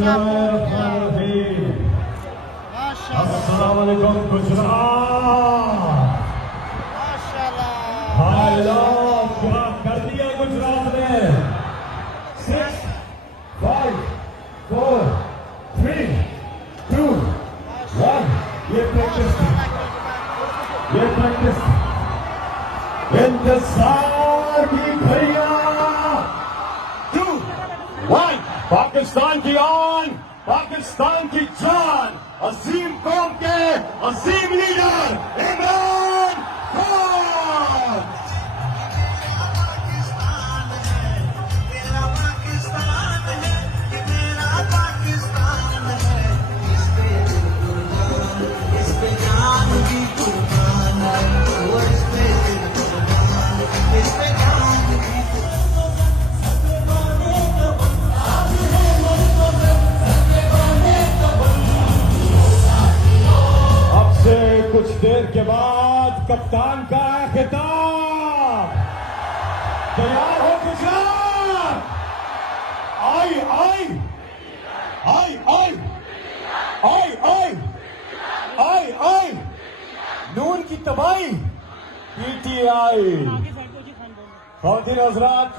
अस्सलाम वालेकुम गुजरात। पूरा कर दिया गुजरात ने। 6, 5, 4, 3, 2, 1। ये प्रैक्टिस इंतजार की घड़ियां। 2, 1। पाकिस्तान की आन, पाकिस्तान की जान, अजीम कौम के अजीम लीडर इमरान खान। कुछ देर के बाद कप्तान का खिताब। तैयार हो गुजरात। आई आई आई आई आई आई आई आई नून की तबाही पीटीआई। ख़वातीन हज़रात,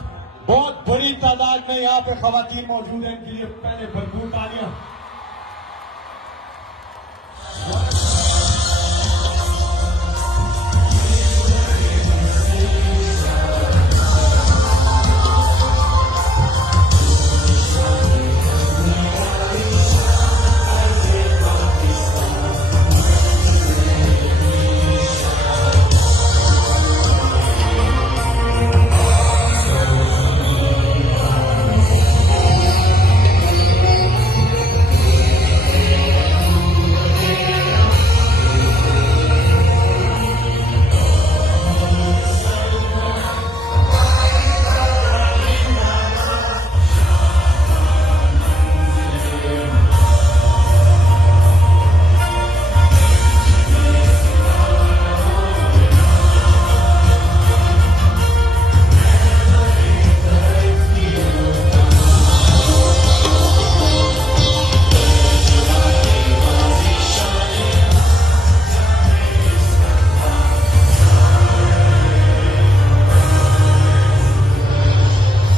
बहुत बड़ी तादाद में यहाँ पे ख़वातीन मौजूद हैं। इनके लिए पहले भरपूर तालियां।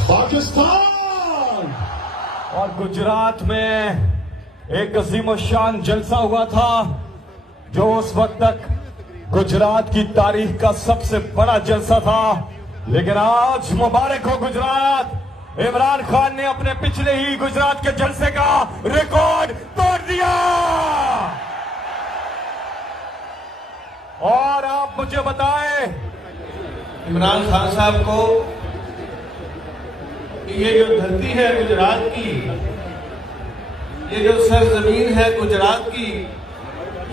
पाकिस्तान और गुजरात में एक अजीम शान जलसा हुआ था, जो उस वक्त तक गुजरात की तारीख का सबसे बड़ा जलसा था। लेकिन आज मुबारक हो गुजरात, इमरान खान ने अपने पिछले ही गुजरात के जलसे का रिकॉर्ड तोड़ दिया। और आप मुझे बताएं, इमरान खान साहब को ये जो धरती है गुजरात की, ये जो सरजमीन है गुजरात की,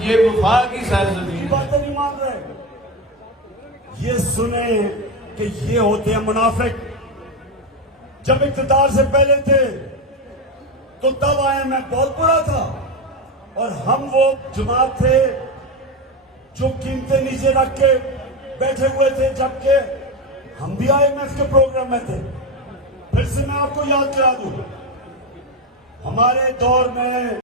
ये वफा की सरजमीन। बातें नहीं मान रहे। ये सुने कि ये होते हैं मुनाफिक। जब इक़्तिदार से पहले थे तो तब IMF बहुत बुरा था और हम वो जमात थे जो कीमतें नीचे रख के बैठे हुए थे, जबकि हम भी IMF के प्रोग्राम में थे। फिर से मैं आपको याद करा दूं, हमारे दौर में